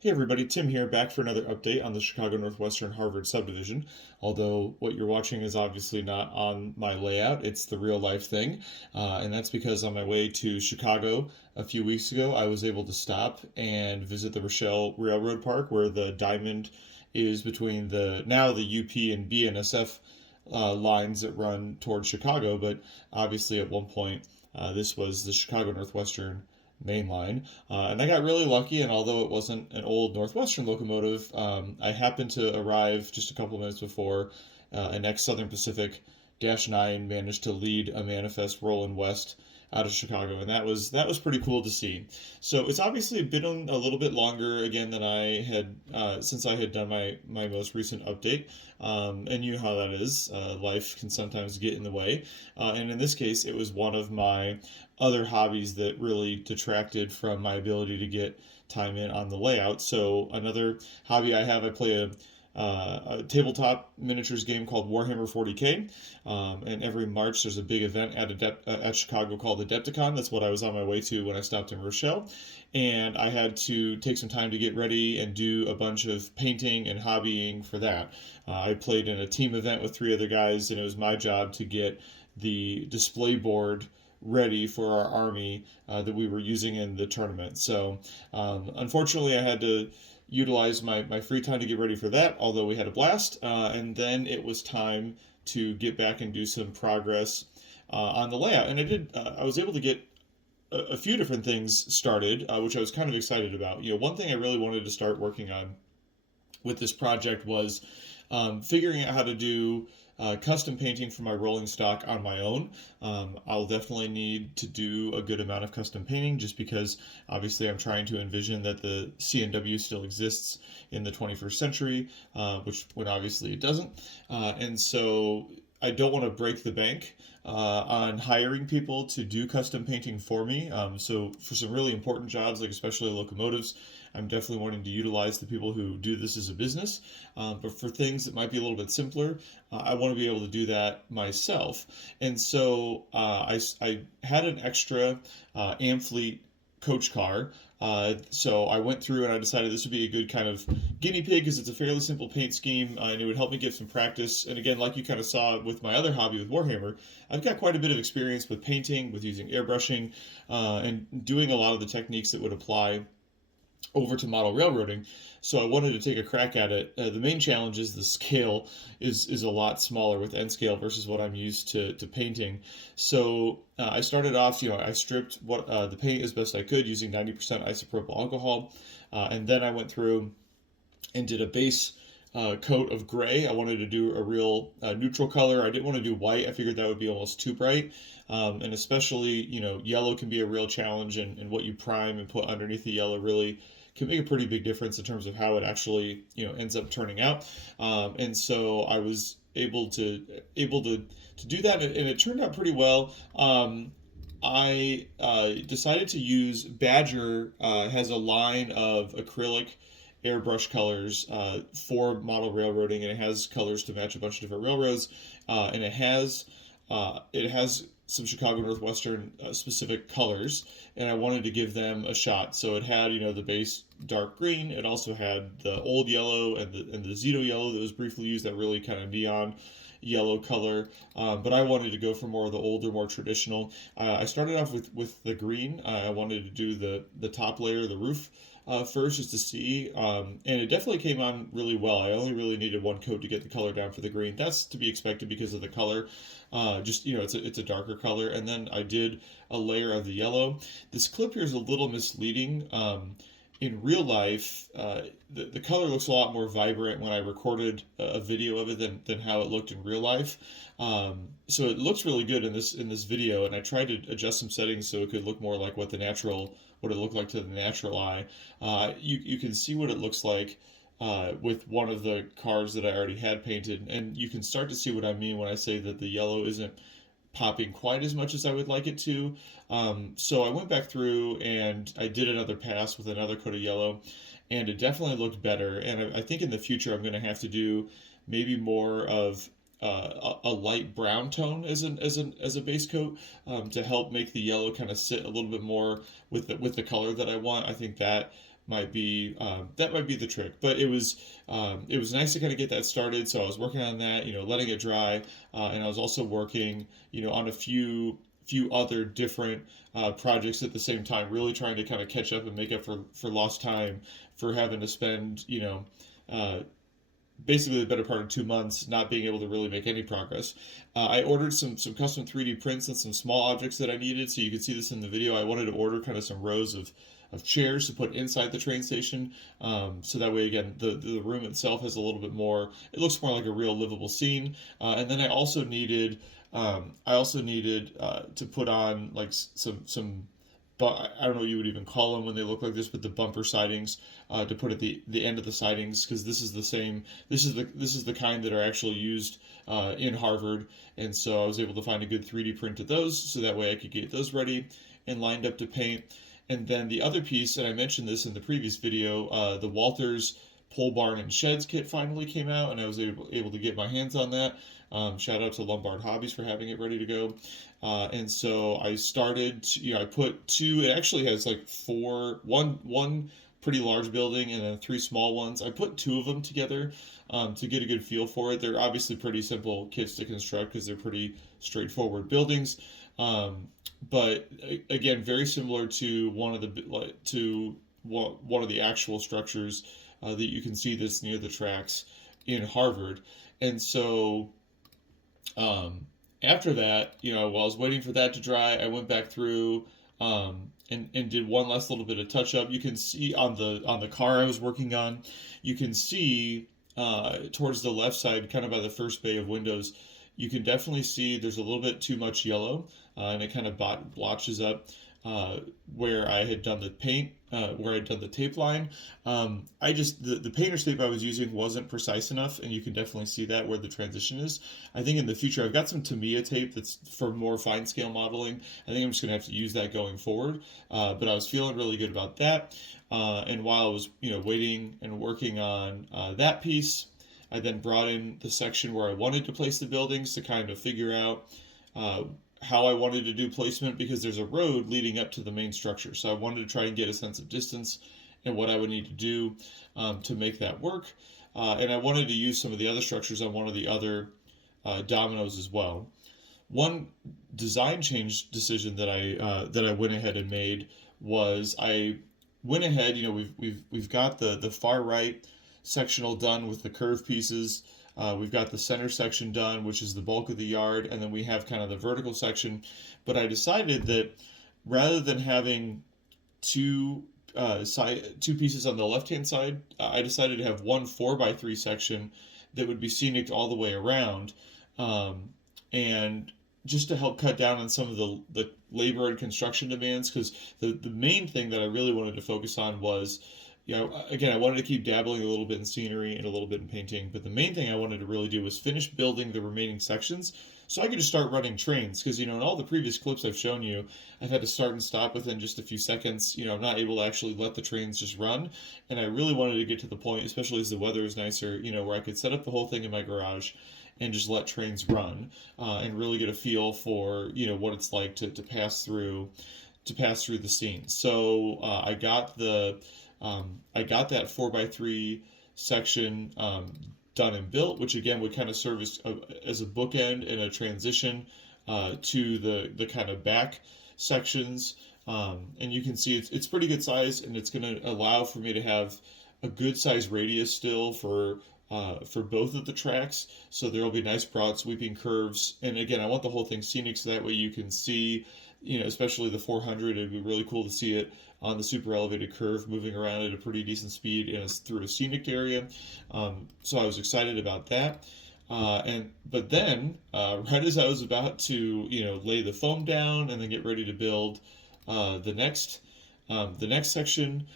Hey everybody, Tim here, back for another update on the Chicago Northwestern Harvard subdivision. Although what you're watching is obviously not on my layout, it's the real life thing. And that's because on my way to Chicago a few weeks ago, I was able to stop and visit the Rochelle Railroad Park where the diamond is between the UP and BNSF lines that run towards Chicago. But obviously, at one point, this was the Chicago Northwestern main line. And I got really lucky, and although it wasn't an old Northwestern locomotive, I happened to arrive just a couple minutes before an ex Southern Pacific Dash 9 managed to lead a manifest rolling west out of Chicago, and that was pretty cool to see. So it's obviously been a little bit longer again than I had since I had done my most recent update, and you know how that is. Life can sometimes get in the way, and in this case, it was one of my other hobbies that really detracted from my ability to get time in on the layout. So another hobby I have, I play a tabletop miniatures game called Warhammer 40K. And every March there's a big event at Chicago called Adepticon. That's what I was on my way to when I stopped in Rochelle. And I had to take some time to get ready and do a bunch of painting and hobbying for that. I played in a team event with three other guys, and it was my job to get the display board ready for our army that we were using in the tournament. So, unfortunately, I had to utilize my free time to get ready for that, although we had a blast. And then it was time to get back and do some progress on the layout. And I was able to get a few different things started, which I was kind of excited about. One thing I really wanted to start working on with this project was figuring out how to do custom painting for my rolling stock on my own. I'll definitely need to do a good amount of custom painting just because obviously I'm trying to envision that the CNW still exists in the 21st century, which when obviously it doesn't. And so I don't want to break the bank on hiring people to do custom painting for me. So for some really important jobs, like especially locomotives, I'm definitely wanting to utilize the people who do this as a business. But for things that might be a little bit simpler, I want to be able to do that myself. And so I had an extra Amfleet coach car. So I went through and I decided this would be a good kind of guinea pig because it's a fairly simple paint scheme and it would help me get some practice. And again, like you kind of saw with my other hobby with Warhammer, I've got quite a bit of experience with painting, with using airbrushing, and doing a lot of the techniques that would apply over to model railroading. So I wanted to take a crack at it. The main challenge is the scale is a lot smaller with N scale versus what I'm used to painting. So I started off, I stripped the paint as best I could using 90% isopropyl alcohol, and then I went through and did a base coat of gray. I wanted to do a real neutral color. I didn't want to do white. I figured that would be almost too bright. And especially, yellow can be a real challenge, and what you prime and put underneath the yellow really can make a pretty big difference in terms of how it actually, ends up turning out. And so I was able to do that, and it turned out pretty well. I decided to use Badger has a line of acrylic airbrush colors for model railroading, and it has colors to match a bunch of different railroads, and it has some Chicago Northwestern specific colors, and I wanted to give them a shot. So it had the base dark green. It also had the old yellow and the Zito yellow that was briefly used, that really kind of neon yellow color, but I wanted to go for more of the older, more traditional. I started off with the green. I wanted to do the top layer, the roof, first, just to see, and it definitely came on really well. I only really needed one coat to get the color down for the green. That's to be expected because of the color. Just it's a darker color, and then I did a layer of the yellow. This clip here is a little misleading. In real life, the color looks a lot more vibrant when I recorded a video of it than how it looked in real life. So it looks really good in this video, and I tried to adjust some settings so it could look more like what it looked like to the natural eye. You can see what it looks like with one of the cars that I already had painted, and you can start to see what I mean when I say that the yellow isn't popping quite as much as I would like it to. So I went back through and I did another pass with another coat of yellow, and it definitely looked better. And I think in the future I'm going to have to do maybe more of a light brown tone as a base coat, to help make the yellow kind of sit a little bit more with the color that I want. I think that that might be the trick. But it was nice to kind of get that started. So I was working on that, letting it dry, and I was also working, on a few other different projects at the same time, really trying to kind of catch up and make up for lost time for having to spend, uh, basically the better part of 2 months not being able to really make any progress. I ordered some custom 3D prints and some small objects that I needed. So you can see this in the video. I wanted to order kind of some rows of chairs to put inside the train station. So that way, again, the room itself has a little bit more, it looks more like a real livable scene. And then I also needed to put on like some but I don't know what you would even call them when they look like this, but the bumper sidings to put at the end of the sidings, because this is the same. This is the kind that are actually used in Harvard, and so I was able to find a good 3D print of those, so that way I could get those ready and lined up to paint. And then the other piece, and I mentioned this in the previous video, the Walters pole barn and sheds kit finally came out, and I was able to get my hands on that. Shout out to Lombard Hobbies for having it ready to go. And so I started, I put two, it actually has like one pretty large building and then three small ones. I put two of them together to get a good feel for it. They're obviously pretty simple kits to construct because they're pretty straightforward buildings. But again, very similar to one of the actual structures that you can see this near the tracks in Harvard. And so after that, while I was waiting for that to dry, I went back through and did one last little bit of touch up. You can see on the car I was working on, you can see towards the left side, kind of by the first bay of windows, you can definitely see there's a little bit too much yellow, and it kind of blotches up where I had done the paint, where I'd done the tape line. The painter's tape I was using wasn't precise enough, and you can definitely see that where the transition is. I think in the future I've got some Tamiya tape that's for more fine scale modeling. I think I'm just gonna have to use that going forward. But I was feeling really good about that. And while I was waiting and working on that piece, I then brought in the section where I wanted to place the buildings to kind of figure out how I wanted to do placement, because there's a road leading up to the main structure. So I wanted to try and get a sense of distance and what I would need to do to make that work. And I wanted to use some of the other structures on one of the other dominoes as well. One design change decision that I went ahead and made was I went ahead. We've got the far right sectional done with the curved pieces. We've got the center section done, which is the bulk of the yard, and then we have kind of the vertical section. But I decided that rather than having two pieces on the left hand side, I decided to have one 4x3 section that would be scenic all the way around, and just to help cut down on some of the labor and construction demands, because the main thing that I really wanted to focus on was, again, I wanted to keep dabbling a little bit in scenery and a little bit in painting, but the main thing I wanted to really do was finish building the remaining sections so I could just start running trains. Because, in all the previous clips I've shown you, I've had to start and stop within just a few seconds. I'm not able to actually let the trains just run. And I really wanted to get to the point, especially as the weather is nicer, where I could set up the whole thing in my garage and just let trains run and really get a feel for, what it's like to pass through the scene. So I got that 4x3 section done and built, which again would kind of serve as a bookend and a transition to the kind of back sections. And you can see it's pretty good size, and it's going to allow for me to have a good size radius still for both of the tracks. So there will be nice broad sweeping curves. And again, I want the whole thing scenic, so that way you can see, especially the 400, it'd be really cool to see it on the super elevated curve moving around at a pretty decent speed through a scenic area. So I was excited about that. But then right as I was about to lay the foam down and then get ready to build the next section,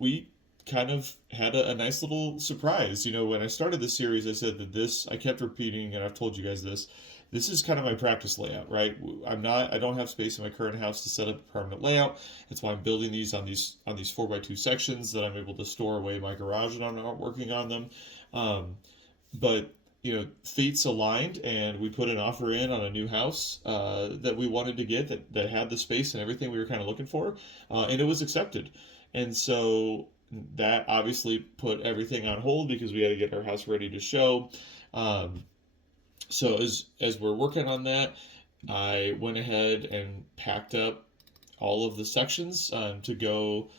we kind of had a nice little surprise. When I started this series, I said that I kept repeating, and I've told you guys this is kind of my practice layout, right? I don't have space in my current house to set up a permanent layout. That's why I'm building these on these 4x2 sections that I'm able to store away in my garage and I'm not working on them. But fates aligned, and we put an offer in on a new house that we wanted to get that had the space and everything we were kind of looking for, and it was accepted. And so that obviously put everything on hold because we had to get our house ready to show. Um, so as we're working on that, I went ahead and packed up all of the sections to go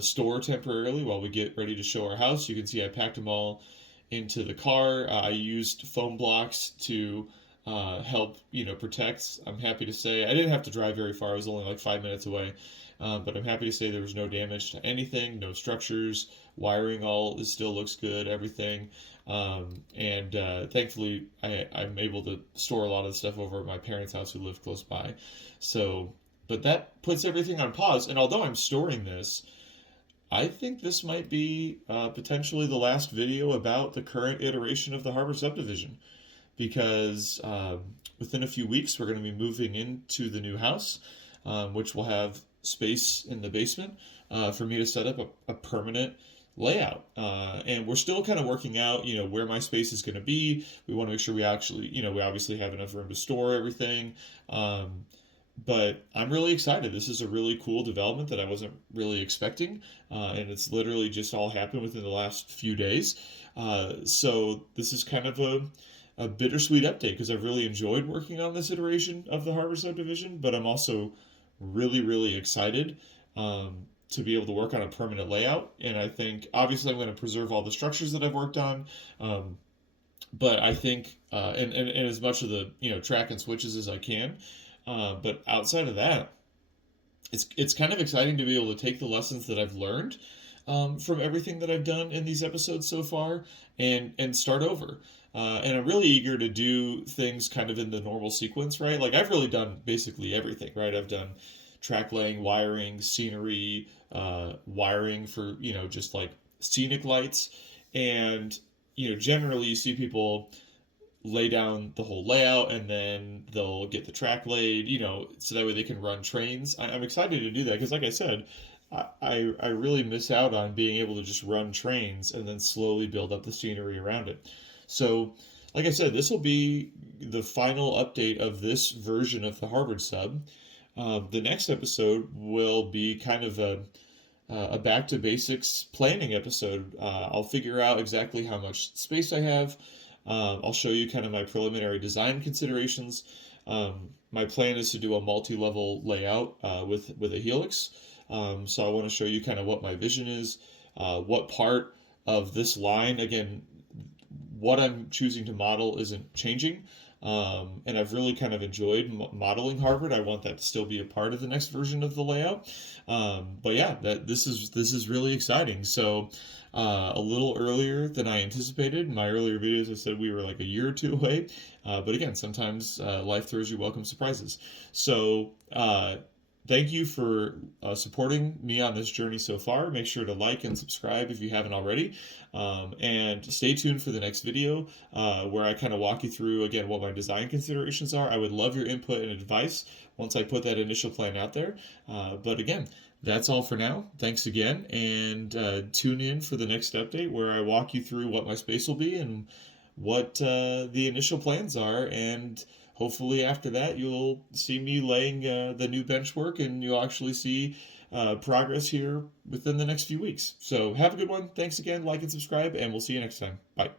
store temporarily while we get ready to show our house. You can see I packed them all into the car. I used foam blocks to help, protect. I'm happy to say I didn't have to drive very far. I was only like 5 minutes away, but I'm happy to say there was no damage to anything, no structures, wiring all is still looks good, everything. And thankfully, I'm able to store a lot of the stuff over at my parents' house who live close by. So, but that puts everything on pause. And although I'm storing this, I think this might be potentially the last video about the current iteration of the Harbor subdivision because within a few weeks we're going to be moving into the new house, which will have space in the basement for me to set up a permanent layout. And we're still kind of working out, where my space is going to be. We want to make sure we actually, we obviously have enough room to store everything. But I'm really excited. This is a really cool development that I wasn't really expecting, and it's literally just all happened within the last few days. So this is kind of a bittersweet update because I've really enjoyed working on this iteration of the Harbor subdivision, but I'm also really, really excited to be able to work on a permanent layout. And I think obviously I'm going to preserve all the structures that I've worked on. But I think, and as much of the track and switches as I can, but outside of that, it's kind of exciting to be able to take the lessons that I've learned from everything that I've done in these episodes so far and start over. And I'm really eager to do things kind of in the normal sequence, right? Like I've really done basically everything, right? I've done track laying, wiring, scenery, wiring for just like scenic lights, and generally you see people lay down the whole layout and then they'll get the track laid, so that way they can run trains. I'm excited to do that because, like I said, I really miss out on being able to just run trains and then slowly build up the scenery around it. So, like I said, this will be the final update of this version of the Harvard sub. The next episode will be kind of a back to basics planning episode. I'll figure out exactly how much space I have. I'll show you kind of my preliminary design considerations. My plan is to do a multi-level layout with a helix. So I want to show you kind of what my vision is, what part of this line, again, what I'm choosing to model isn't changing. And I've really kind of enjoyed modeling Harvard. I want that to still be a part of the next version of the layout. But yeah, this is really exciting. So a little earlier than I anticipated. In my earlier videos, I said we were like a year or two away. But again, sometimes life throws you welcome surprises. So thank you for supporting me on this journey so far. Make sure to like and subscribe if you haven't already. And stay tuned for the next video where I kind of walk you through, again, what my design considerations are. I would love your input and advice once I put that initial plan out there. But again, that's all for now. Thanks again, and tune in for the next update where I walk you through what my space will be and what the initial plans are. And hopefully after that you'll see me laying the new bench work and you'll actually see progress here within the next few weeks. So have a good one. Thanks again. Like and subscribe, and we'll see you next time. Bye.